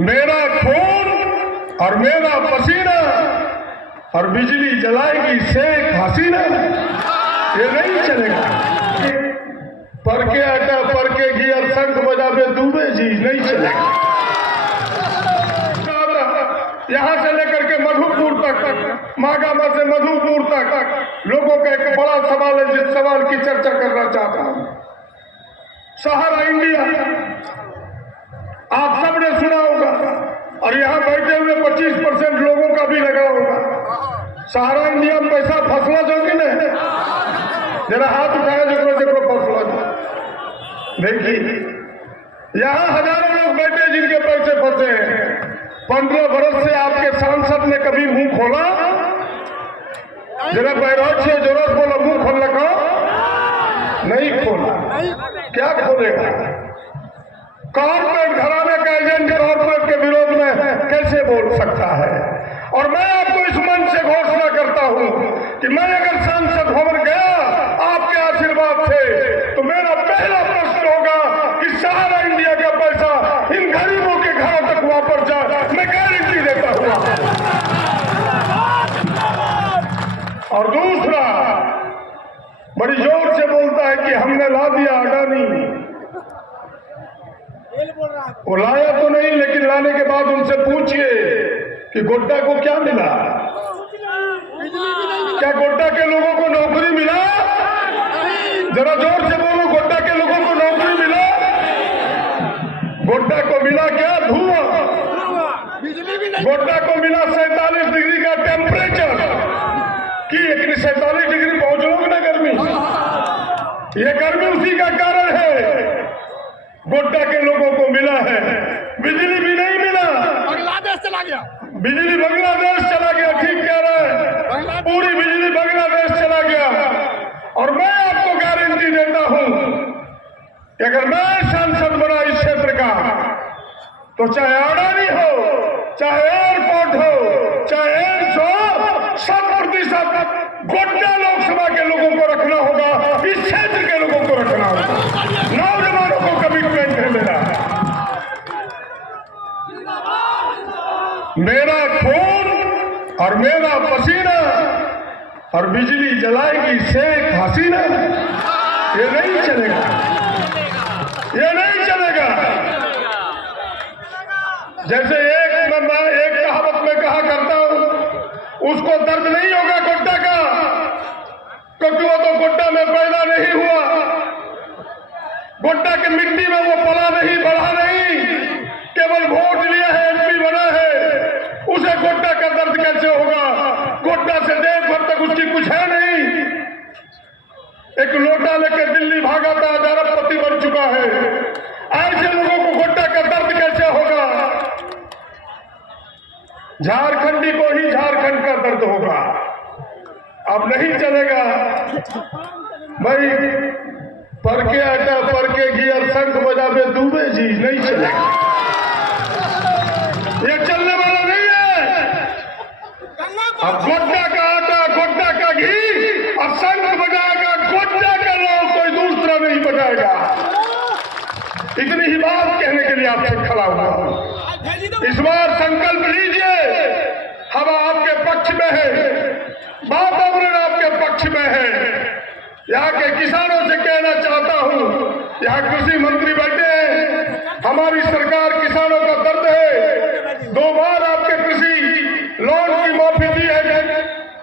मेरा खून और मेरा पसीना और बिजली जलाएगी शेख हसीना, ये नहीं चलेगा। पर के आटा पर के गियर शंख बजावे दूबे जी, नहीं चलेगा। यहाँ से लेकर के मधुपुर तक, मागामा से मधुपुर तक लोगों का एक बड़ा सवाल है, जिस सवाल की चर्चा करना चाहता हूं। सहारा इंडिया आप सबने सुना होगा और यहाँ बैठे हुए 25% लोगों का भी लगा होगा। सहारा इंडिया में पैसा फसला जो कि नहीं, जरा हाथ उठाया जो फसला। देखिए यहाँ हजारों लोग बैठे जिनके पैसे फंसे हैं। 15 बरस से आपके सांसद ने कभी मुंह खोला? जरा बैराज से जरूरत बोला, मुंह खोल रखा नहीं खोला। क्या खोलेगा? कॉर्पोरेट घराने का एजेंट कॉर्पोरेट के विरोध में कैसे बोल सकता है? और मैं आपको इस मंच से घोषणा करता हूं कि मैं अगर सांसद भवन गया आपके आशीर्वाद से, तो मेरा पहला प्रश्न होगा कि सहारा इंडिया का पैसा इन गरीबों के घरों तक वापस जाए, मैं गारंटी देता हुआ। और दूसरा, बड़ी जोर से बोलता है कि हमने ला दिया अडानी। वो लाया तो नहीं, लेकिन लाने के बाद उनसे पूछिए कि गोड्डा को क्या मिला? क्या गोड्डा के लोगों को नौकरी मिला? जरा जोर से बोलो, गोड्डा के लोगों को नौकरी मिला? गोड्डा को मिला क्या? धुआं। गोड्डा को मिला 47 डिग्री का टेम्परेचर कि 47 डिग्री पहुंच लोगे ना गर्मी। ये गर्मी उसी का कारण है। गोड्डा के लोगों को मिला है, बिजली भी नहीं मिला, बांग्लादेश चला गया। बिजली बांग्लादेश चला गया। ठीक कह रहे हैं, पूरी बिजली बांग्लादेश चला गया। और मैं आपको गारंटी देता हूं कि अगर मैं सांसद बना इस क्षेत्र का, तो चाहे अडानी हो, चाहे एयरपोर्ट हो, चाहे एम्स हो, 100% गोड्डा लोकसभा के लोगों को रखना होगा, इस क्षेत्र के लोगों को रखना होगा। नौजवानों को कमिटमेंट है मेरा खून और मेरा पसीना और बिजली जलाएगी शेख हसीना, ये नहीं चलेगा, ये नहीं चलेगा। जैसे एक कहावत में कहा करता हूं, उसको दर्द नहीं होगा गोड्डा का, क्योंकि वो तो गोड्डा में पैदा नहीं हुआ, गोड्डा की मिट्टी में वो पला नहीं, बढ़ा नहीं, केवल वोट लिया है, एमपी बना है। उसे गोड्डा का दर्द कैसे होगा? गोड्डा से देवघर तक उसकी कुछ है नहीं। एक लोटा लेकर दिल्ली भागा था, हजारपति बन चुका है। ऐसे लोगों को गोड्डा का दर्द कैसे होगा? झारखंडी को ही झारखंड का दर्द होगा। अब नहीं चलेगा भाई, पर के आटा पर के गियर शंख बजावे दूबे जी, नहीं चलेगा। ये चलने वाला नहीं है। अब गोड्डा का आटा, गोड्डा का घी और शंख बजाएगा गोड्डा का लोग, कोई दूसरा नहीं बजाएगा। इतनी ही बात कहने के लिए आपसे खड़ा हुआ हूं। इस बार संकल्प लीजिए, हम आपके पक्ष में है, वातावरण आपके पक्ष में है। यहाँ के किसानों से कहना चाहता हूँ, यहाँ कृषि मंत्री बैठे हैं, हमारी सरकार किसानों का दर्द है। 2 बार आपके कृषि लोन की माफी दी है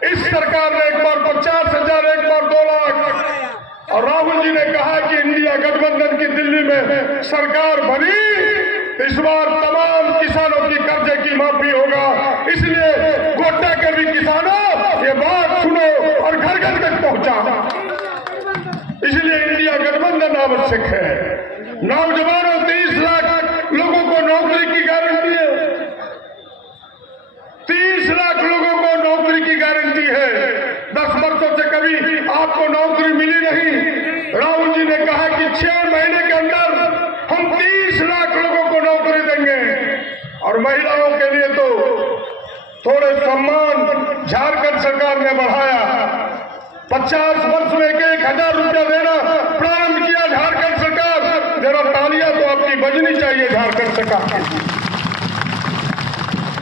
इस सरकार ने, एक बार 50,000, एक बार 2 लाख। और राहुल जी ने कहा कि इंडिया गठबंधन की दिल्ली में सरकार बनी, इस बार तमाम किसानों की कर्जे की माफी होगा। इसलिए गोड्डा के भी किसानों ये बात सुनो और घर घर तक पहुंचा। इसलिए इंडिया गठबंधन आवश्यक है। नौजवानों 30 लाख लोगों को नौकरी की गारंटी है, 30 लाख लोगों को नौकरी की गारंटी है। 10 वर्षों से कभी आपको नौकरी मिली नहीं। राहुल जी ने कहा कि 6 महीने के अंदर हम 30 लाख लोगों को नौकरी देंगे। और महिलाओं के लिए तो थोड़े सम्मान झारखंड सरकार ने बढ़ाया। 50 वर्ष में 1,000 रुपया देना प्रारंभ किया झारखंड सरकार। जरा तालियां तो आपकी बजनी चाहिए झारखंड सरकार की।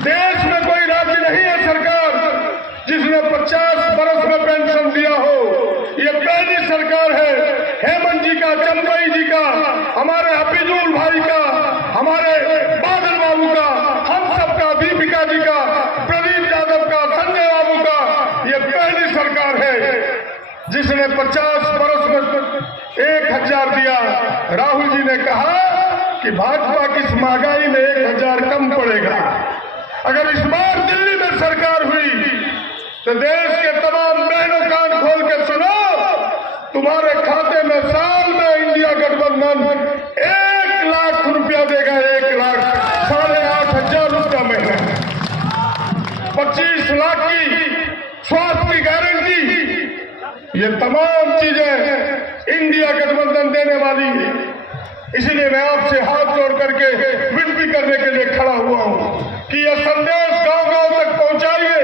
देश में कोई राज्य नहीं है सरकार जिसने 50 बरस में पेंशन दिया हो। ये पहली सरकार है हेमंत जी का, चंपई जी का, हमारे हफीजुल भाई का, हमारे बादल बाबू का, हम सबका, दीपिका जी का, प्रदीप यादव का, संजय बाबू का। ये पहली सरकार है जिसने 50 बरस में 1000 दिया। राहुल जी ने कहा कि भाजपा की इस महंगाई में 1000 कम पड़ेगा। अगर इस बार दिल्ली में सरकार हुई तो देश के तमाम बहनों कान खोल के सुनो, तुम्हारे खाते में साल में इंडिया गठबंधन 1 लाख रुपया देगा। 1 लाख, 8,500 रुपया महीने, 25 लाख की स्वास्थ्य की गारंटी। ये तमाम चीजें इंडिया गठबंधन देने वाली है। इसलिए मैं आपसे हाथ जोड़ करके विनती करने के लिए खड़ा हुआ हूं कि यह संदेश गांव-गांव तक पहुंचाइए,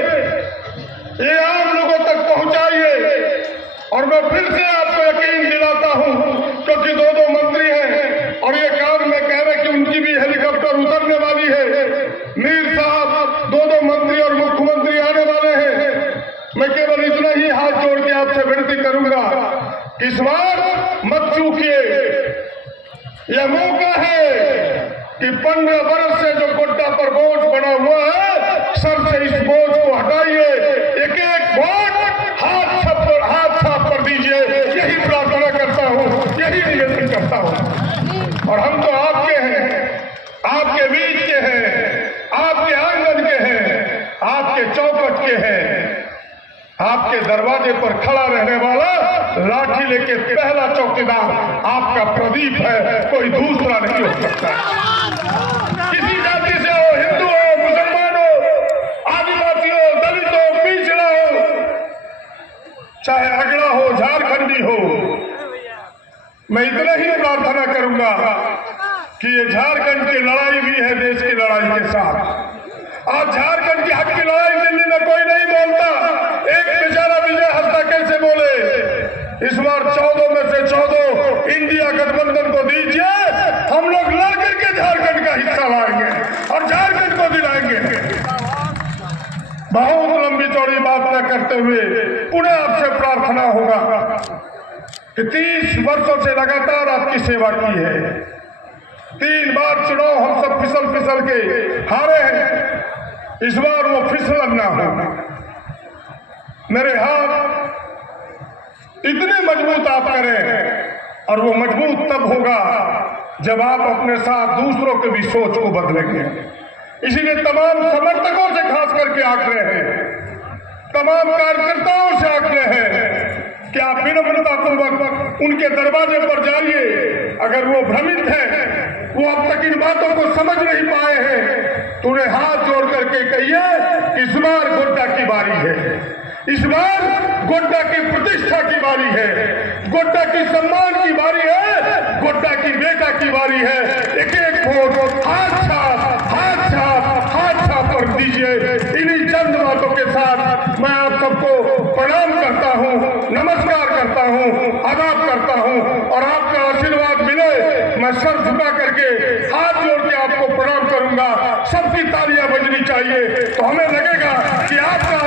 ये आम लोगों तक पहुंचाइए। और मैं फिर से आपको यकीन दिलाता हूं, क्योंकि 2 मंत्री हैं और ये काम में कह रहे कि उनकी भी हेलीकॉप्टर उतरने वाली है। मीर साहब 2 मंत्री और मुख्यमंत्री आने वाले हैं। मैं केवल इतना ही हाथ जोड़ के आपसे विनती करूंगा, इस बार मत चूकिए। यह मौका है कि 15 बरस से जो गोड्डा पर बोझ बना हुआ है, सर से इस बोझ को हटाइए। एक वोट हाथ साफ कर दीजिए। यही प्रार्थना करता हूं, यही निवेदन करता हूं। और हम तो आपके हैं, आपके बीच के हैं, आपके आंगन के हैं, आपके चौखट के हैं। आपके दरवाजे पर खड़ा रहने वाला लाठी लेके पहला चौकीदार आपका प्रदीप है, कोई दूसरा नहीं हो सकता। किसी जाति से हो, हिंदू हो, मुसलमान हो, आदिवासी हो, दलित हो, पिछड़ा हो, चाहे अगड़ा हो, झारखंडी हो, मैं इतना ही प्रार्थना करूंगा कि ये झारखंड की लड़ाई भी है देश की लड़ाई के साथ। आज झारखंड की हक की लड़ाई दिल्ली में कोई नहीं बोलता। एक बेचारा विजय हंसदा कैसे बोले? इस बार 14 में से 14 इंडिया गठबंधन को दीजिए, हम लोग लड़ करके झारखंड का हिस्सा लाएंगे और झारखंड को दिलाएंगे। बहुत लंबी चौड़ी बात न करते हुए पुनः आपसे प्रार्थना होगा कि 30 वर्षों से लगातार आपकी सेवा की है। 3 बार चुनाव हम सब फिसल के हारे हैं। इस बार वो फिसलन ना हो। मेरे हाथ इतने मजबूत आप करें, और वो मजबूत तब होगा जब आप अपने साथ दूसरों के भी सोच को बदलेंगे। इसीलिए तमाम समर्थकों से खास करके आग्रह है, तमाम कार्यकर्ताओं से आग्रह है कि आप विनम्रतापूर्वक उनके दरवाजे पर जाइए। अगर वो भ्रमित है, वो अब तक इन बातों को समझ नहीं पाए हैं, तो उन्हें हाथ जोड़ करके कहिए इस बार गोड्डा की बारी है, इस बार गोड्डा की प्रतिष्ठा की बारी है, गोड्डा की सम्मान की बारी है, गोड्डा की बेटा की बारी है। एक वोट हाथ साफ कर दीजिए। इन्हीं चंद बातों के साथ मैं आप सबको प्रणाम करता हूं, नमस्कार करता हूं, आदाब करता हूं, और आपका आशीर्वाद मिले मैं सर झुका करके हाथ जोड़ के आपको प्रणाम करूंगा। सबकी तालियां बजनी चाहिए, तो हमें लगेगा कि आपका